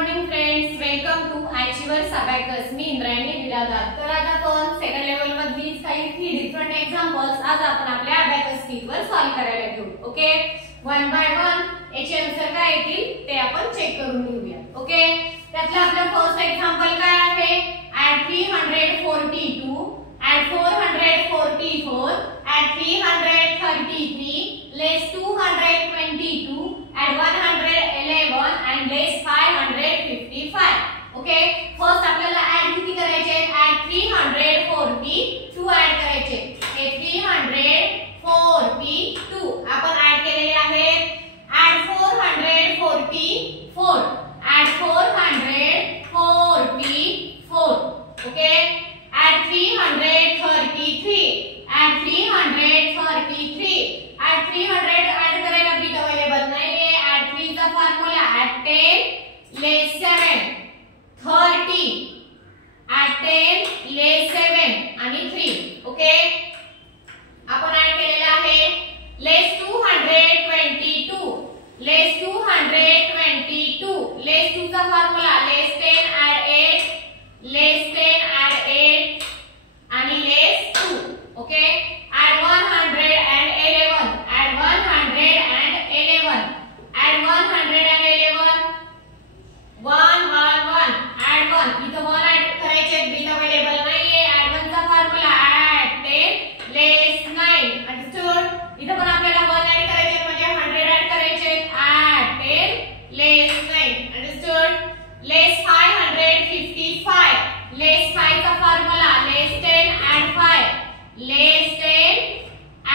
Morning friends, welcome to Achievers Abacus. मी इंद्रायणी बिरादार. तर आज आपण सेकंड लेवल मधली काही 3 डिफरंट एक्झाम्पल्स आज आपण आपल्या अबॅकस शीट वर सॉल्व करायला घेऊ. ओके, वन बाय वन याचे आन्सर काय येतील ते आपण चेक करून घेऊया. ओके, त्यातलं आपलं फर्स्ट एक्झाम्पल काय आहे? Add 342 add 444 add 333 less 222 add 111 and less 555. Okay, first आपल्याला ऍड किती करायचे? ऍड 342 ऍड करायचे. हे 342 आपण ऍड केलेले आहेत. Add 444 add 444. Okay, add 333 add 333 add 300 add करायला बिट अवेलेबल नाहीये. ऍड 3 चा formula add 10 less 7 30 add 10 less 7 आणि 3. ओके, आपण ऍड केलेला आहे. लेस 222 लेस 222 लेस 2 चा formula less 10 add 8 less 10 add 8 आणि less 2. Okay, add 111 add 111 add 111 1 1 1 add 1. इथं 1 ऍड करायचे, बिट अवेलेबल नाहीये. ऍड 1 चा फॉर्म्युला ऍड 10 लेस 9. अंडरस्टूड? इथं पण आपल्याला 1 ऍड करायचे म्हणजे 100 ऍड करायचे. ऍड 10 लेस 9. अंडरस्टूड? लेस 555 लेस 5 चा फॉर्म्युला लेस 10 ऍड 5 लेस 10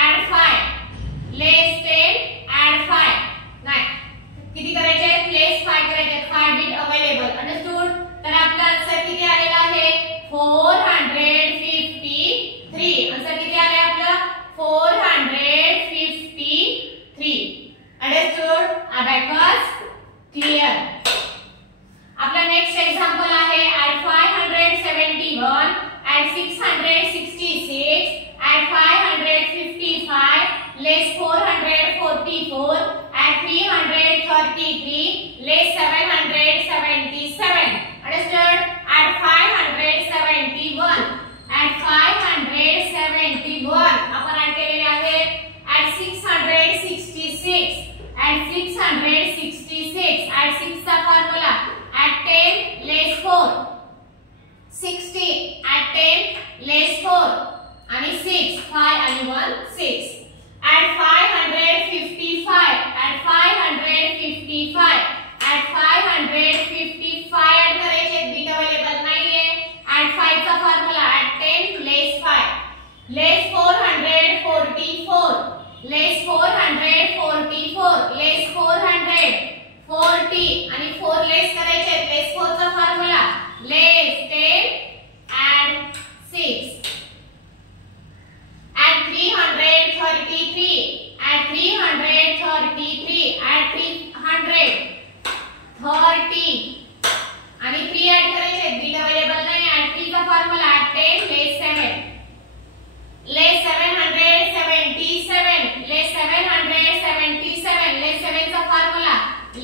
ऍड 5 लेस 10 ऍड 5. नाही, किती करायचे? लेस 5 करायचे. 5 बिट अवेलेबल. अंडरस्टूड? तर आपला आन्सर किती आलेला आहे? 453. आन्सर किती आले आपलं? 453. अंडरस्टूड? Abacus clear. आपला नेक्स्ट एक्झाम्पल आहे ऍड 571 ऍड 666 ऍड 555 लेस 444 ऍड 333 लेस 777. अंडरस्टूड? ऍड 571 ऍड 571 आपण ऍड केलेले आहेत. ऍड 666 ऍड 666 ऍड 6 चा फॉर्म्युला ऍड 10 लेस 4 60 ऍड 10 लेस 4 आणि 6 5 आणि 1 6. ऍड 555 ऍड 555 ऍड 555 ऍड करायचे, बिट अवेलेबल नाहीये. ऍड 5 चा फॉर्म्युला ऍड 10 लेस 5 लेस 444 लेस 444 लेस 440 आणि 4 लेस करायचे. लेस 4 चा formula less 10 add 6. Add 333 add 333 add 330 आणि 3 ऍड करायचे, बिट अवेलेबल नाही. ऍड 3 चा फॉर्म्युला ऍड 10 लेस 7 लेस 777 लेस 777 लेस 7 चा फॉर्म्युला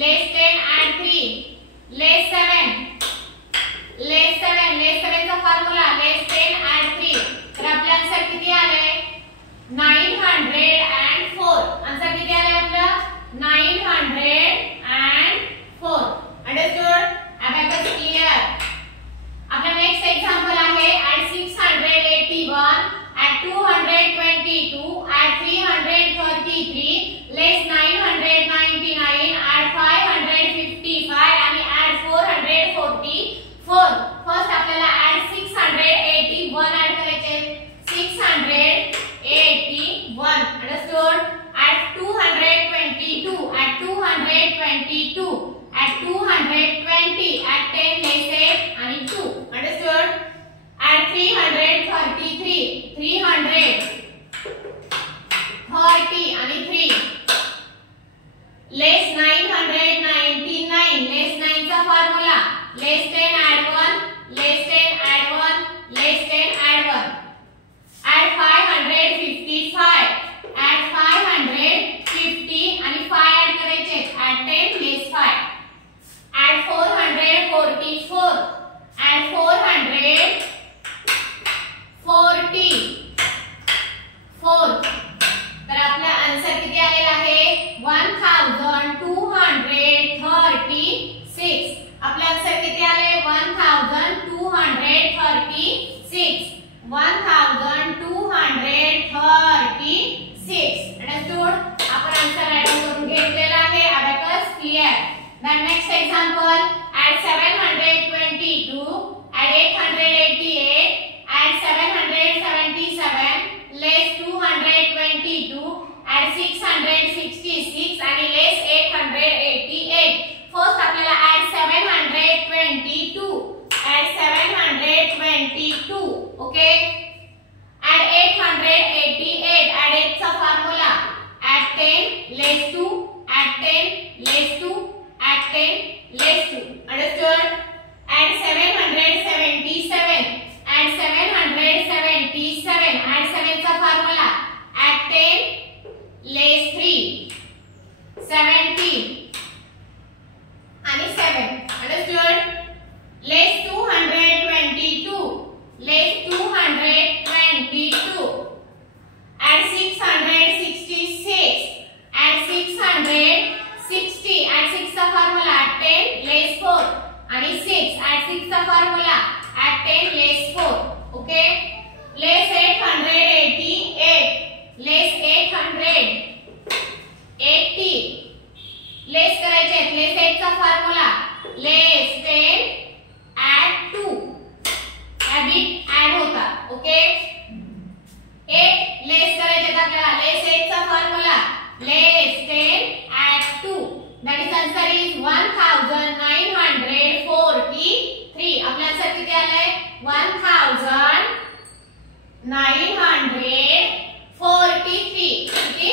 लेस 10 ऍड 3 लेस 7 लेस 7 लेस 7 चा फॉर्म्युला लेस 10 ऍड 3. तर आपले आन्सर किती आले? 904. आन्सर किती आले आपलं? 904. अंडरस्टूड? Abacus clear. आपला नेक्स्ट एक्झाम्पल आहे add 681 add 222 add 333 less 999 add 555 आणि ऍड 444. फर्स्ट आपल्याला ऍड 681 ऍड करायचे. 681. Understood? Add 222 add 222 add 220 add 10 less 8 आणि 2. अंडरस्टूड? ऍड 333 330 आणि 3 लेस 999 लेस 9 चा फॉर्म्युला लेस 10 ऍड 1 लेस 10 ऍड 1 लेस 10 ऍड 1. ऍड 555 ऍड 550 आणि 5 ऍड करायचे. ऍड 10 लेस 5 ऍड 400 1236. Understood? आपण आन्सर राईट करून घेतलेला आहे. Abacus clear. Then next example, add 722, add 888, add 777, less 222, add 666 आणि less 888. First आपल्याला add 722, add 722, okay? Add 888, add 8 चा formula, add 10 less 2, add 10 less 2, add 10 less 2. Understood? Add 777, add 777, add 7 चा formula, add 10 less 3, 17 आणि 7. Understood? Less 222, less 222, add 666, add 660, add 6 चा formula, 10 less 4 आणि 6, add 6 चा formula, add 10 less 4. Okay? Less 888, less 880, less करायचे आहेत. less 8 चा formula, less 10 add 2. या bit add होता. ओके? 8 लेस करायचे आपल्याला. less 8 चा formula, less 10 add 2. That is answer is 1943. आपला आन्सर किती आलाय? 1943. किती?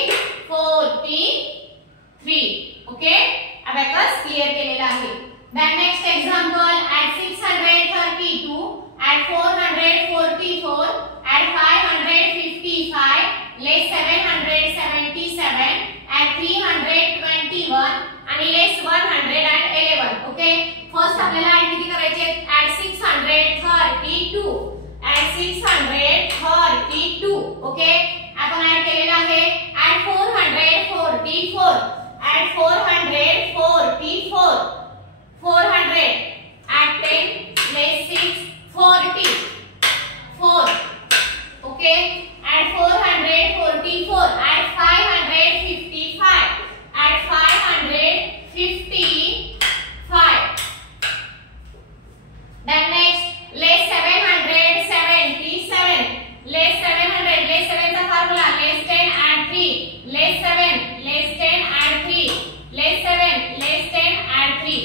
43. ओके? अबॅकस क्लियर केलेला आहे. Then next example, add 632, add 444, add 555, less 777, add 321 आणि less 111. ओके? फर्स्ट आपल्याला ऍड किती करायचे? add 632, add 632. ओके? आपण ऍड केलेला आहे. add 444, add 444, 400, add 10 less 6, 40, 4. Okay? Add 444, add 555, add 555. Then next, less 777, less 700, less 7 चा formula, less 10 add 3, less 7, less 10 add 3, less 7, less 10 add 3.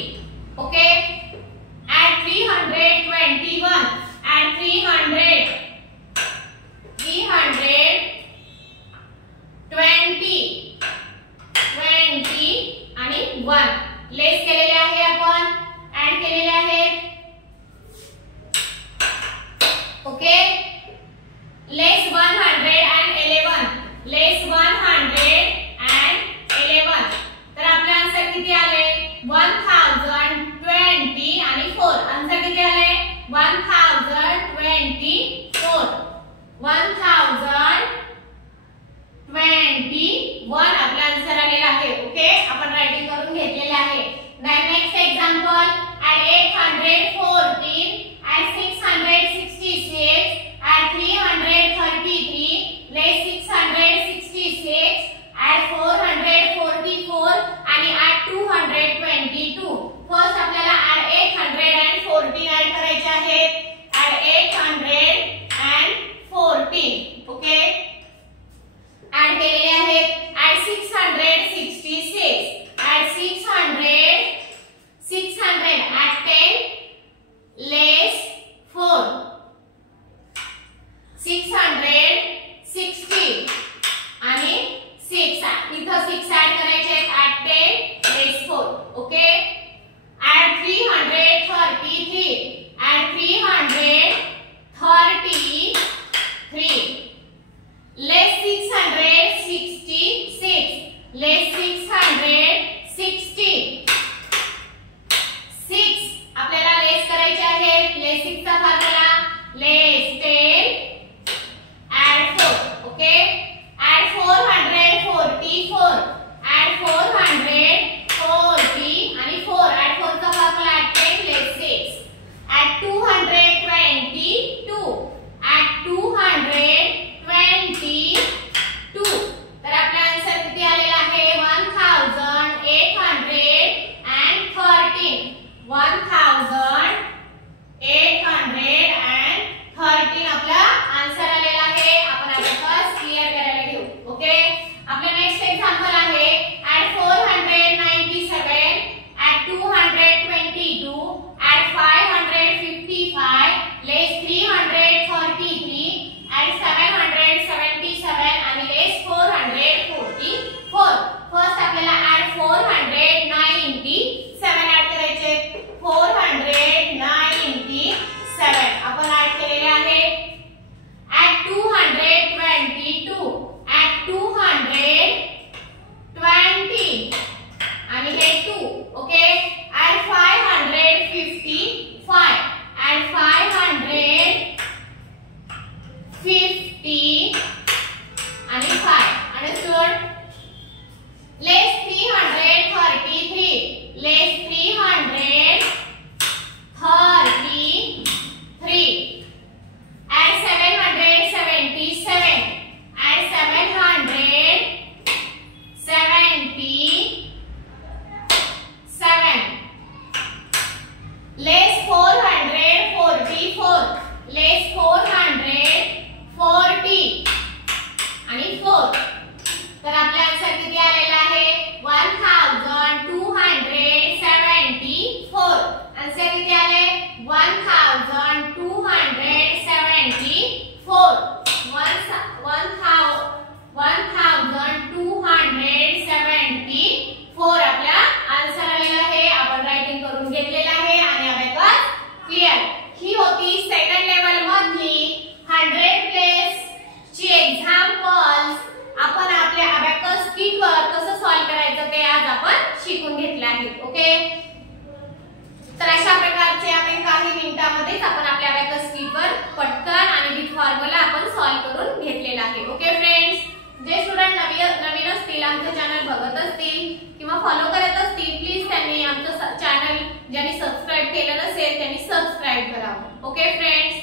तर अशा प्रकारचे आपण काही मिनिटांमध्येच आपण आपल्या अबॅकस शीटवर पटकन आणि विथ फॉर्म्युला आपण सॉल्व्ह करून घेतलेला आहे. ओके फ्रेंड्स, जे स्टुडंट नवीन असतील, आमचं चॅनल बघत असतील किंवा फॉलो करत असतील, प्लीज त्यांनी आमचं चॅनल ज्यांनी सबस्क्राइब केलं नसेल त्यांनी सबस्क्राइब करावं. Okay friends,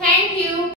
thank you.